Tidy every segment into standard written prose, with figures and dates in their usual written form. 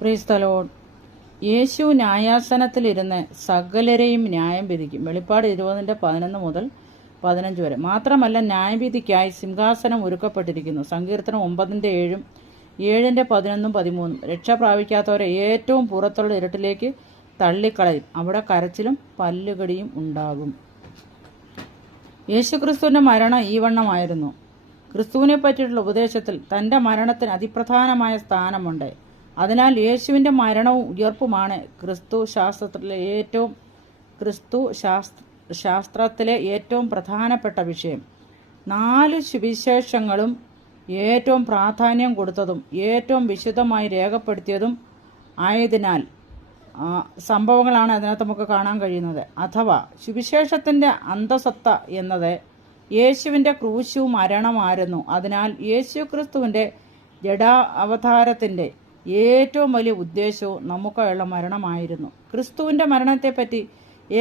Price the lord. Yeshu ന്യായാസനത്തിലിരുന്ന് സകലരെയും ന്യായം വിധിക്കും. വെളിപ്പാട് 20:11 മുതൽ 15 വരെ. മാത്രമല്ല, ന്യായവിധിക്കായി സിംഹാസനം ഒരുക്കപ്പെട്ടിരിക്കുന്നു. സങ്കീർത്തനം 9:7, 7:11, 13. രക്ഷ പ്രാപിക്കാത്തവരെ ഏറ്റവും പുറത്തുള്ള ഇരുട്ടിലേക്ക് തള്ളിക്കളയും. അവിടെ കരച്ചിലും പല്ലുകടിയും ഉണ്ടാകും. യേശുക്രിസ്തുവിൻ്റെ മരണം ഈ വണ്ണമായിരുന്നു. ക്രിസ്തുവിനെ പറ്റിയിട്ടുള്ള ഉപദേശത്തിൽ തൻ്റെ മരണത്തിന് അതിപ്രധാനമായ സ്ഥാനമുണ്ട്. അതിനാൽ യേശുവിൻ്റെ മരണവും ഉയർപ്പുമാണ് ശാസ്ത്രത്തിലെ ഏറ്റവും പ്രധാനപ്പെട്ട വിഷയം. 4 സുവിശേഷങ്ങളും ഏറ്റവും പ്രാധാന്യം കൊടുത്തതും ഏറ്റവും വിശുദ്ധമായി രേഖപ്പെടുത്തിയതും ആയതിനാൽ സംഭവങ്ങളാണ് അതിനകത്ത് നമുക്ക് കാണാൻ കഴിയുന്നത്. അഥവാ സുവിശേഷത്തിൻ്റെ അന്തസത്ത എന്നത് യേശുവിൻ്റെ ക്രൂശു മരണമായിരുന്നു. അതിനാൽ യേശു ക്രിസ്തുവിൻ്റെ ജഡാവതാരത്തിൻ്റെ ഏറ്റവും വലിയ ഉദ്ദേശവും നമുക്കുള്ള മരണമായിരുന്നു. ക്രിസ്തുവിൻ്റെ മരണത്തെപ്പറ്റി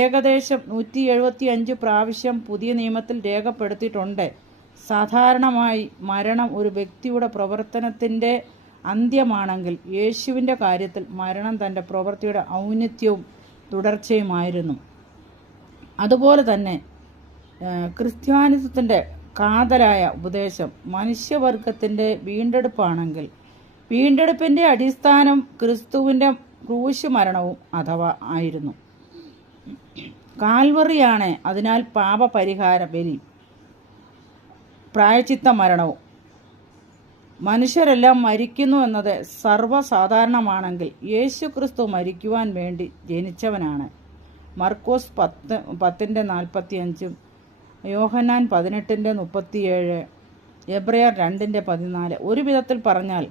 ഏകദേശം 175 പ്രാവശ്യം പുതിയ നിയമത്തിൽ രേഖപ്പെടുത്തിയിട്ടുണ്ട്. സാധാരണമായി മരണം ഒരു വ്യക്തിയുടെ പ്രവർത്തനത്തിൻ്റെ അന്ത്യമാണെങ്കിൽ, യേശുവിൻ്റെ കാര്യത്തിൽ മരണം തൻ്റെ പ്രവൃത്തിയുടെ ഔന്നത്യവും തുടർച്ചയുമായിരുന്നു. അതുപോലെ തന്നെ ക്രിസ്ത്യാനിത്വത്തിൻ്റെ കാതലായ ഉപദേശം മനുഷ്യവർഗത്തിൻ്റെ വീണ്ടെടുപ്പാണെങ്കിൽ, വീണ്ടെടുപ്പിൻ്റെ അടിസ്ഥാനം ക്രിസ്തുവിൻ്റെ ക്രൂശ് മരണവും അഥവാ ആയിരുന്നു. കാൽവറിയാണ് അതിനാൽ പാപപരിഹാര ബലി, പ്രായശ്ചിത്ത മരണവും. മനുഷ്യരെല്ലാം മരിക്കുന്നു എന്നത് സർവ്വസാധാരണമാണെങ്കിൽ, യേശു ക്രിസ്തു മരിക്കുവാൻ വേണ്ടി ജനിച്ചവനാണ്. മർക്കോസ് 10:45, യോഹന്നാൻ 18:37, എബ്രയർ 2:14. ഒരു വിധത്തിൽ പറഞ്ഞാൽ,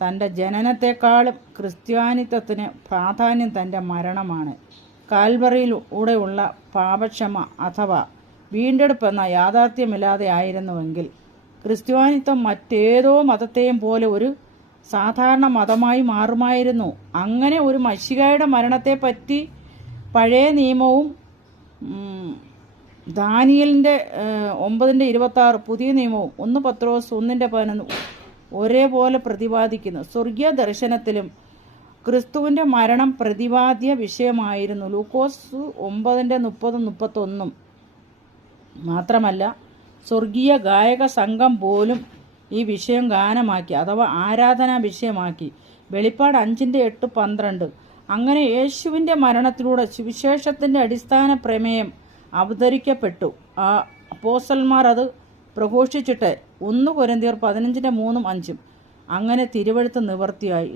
തൻ്റെ ജനനത്തെക്കാളും ക്രിസ്ത്യാനിത്വത്തിന് പ്രാധാന്യം തൻ്റെ മരണമാണ്. കാൽവറിയിലൂടെയുള്ള പാപക്ഷമ അഥവാ വീണ്ടെടുപ്പെന്ന യാഥാർത്ഥ്യമില്ലാതെ ആയിരുന്നുവെങ്കിൽ, ക്രിസ്ത്യാനിത്വം മറ്റേതോ മതത്തെയും പോലെ ഒരു സാധാരണ മതമായി മാറുമായിരുന്നു. അങ്ങനെ ഒരു മശിഹായുടെ മരണത്തെപ്പറ്റി പഴയ നിയമവും ദാനിയേലിൻ്റെ 9:26, പുതിയ നിയമവും 1 പത്രോസ് 1:11 ഒരേപോലെ പ്രതിപാദിക്കുന്നു. സ്വർഗീയ ദർശനത്തിലും ക്രിസ്തുവിൻ്റെ മരണം പ്രതിപാദ്യ വിഷയമായിരുന്നു. ലൂക്കോസ് 9:30-31. മാത്രമല്ല, സ്വർഗീയ ഗായക സംഘം പോലും ഈ വിഷയം ഗാനമാക്കി അഥവാ ആരാധനാ വിഷയമാക്കി. വെളിപ്പാട് 5:8-12. അങ്ങനെ യേശുവിൻ്റെ മരണത്തിലൂടെ സുവിശേഷത്തിൻ്റെ അടിസ്ഥാന പ്രമേയം അവതരിക്കപ്പെട്ടു. അപ്പോസ്തലന്മാർ അത് പ്രഘോഷിച്ചിട്ട് 1 കൊരിന്ത്യർ 15:3-5. അങ്ങനെ തിരുവെഴുത്ത് നിവർത്തിയായി.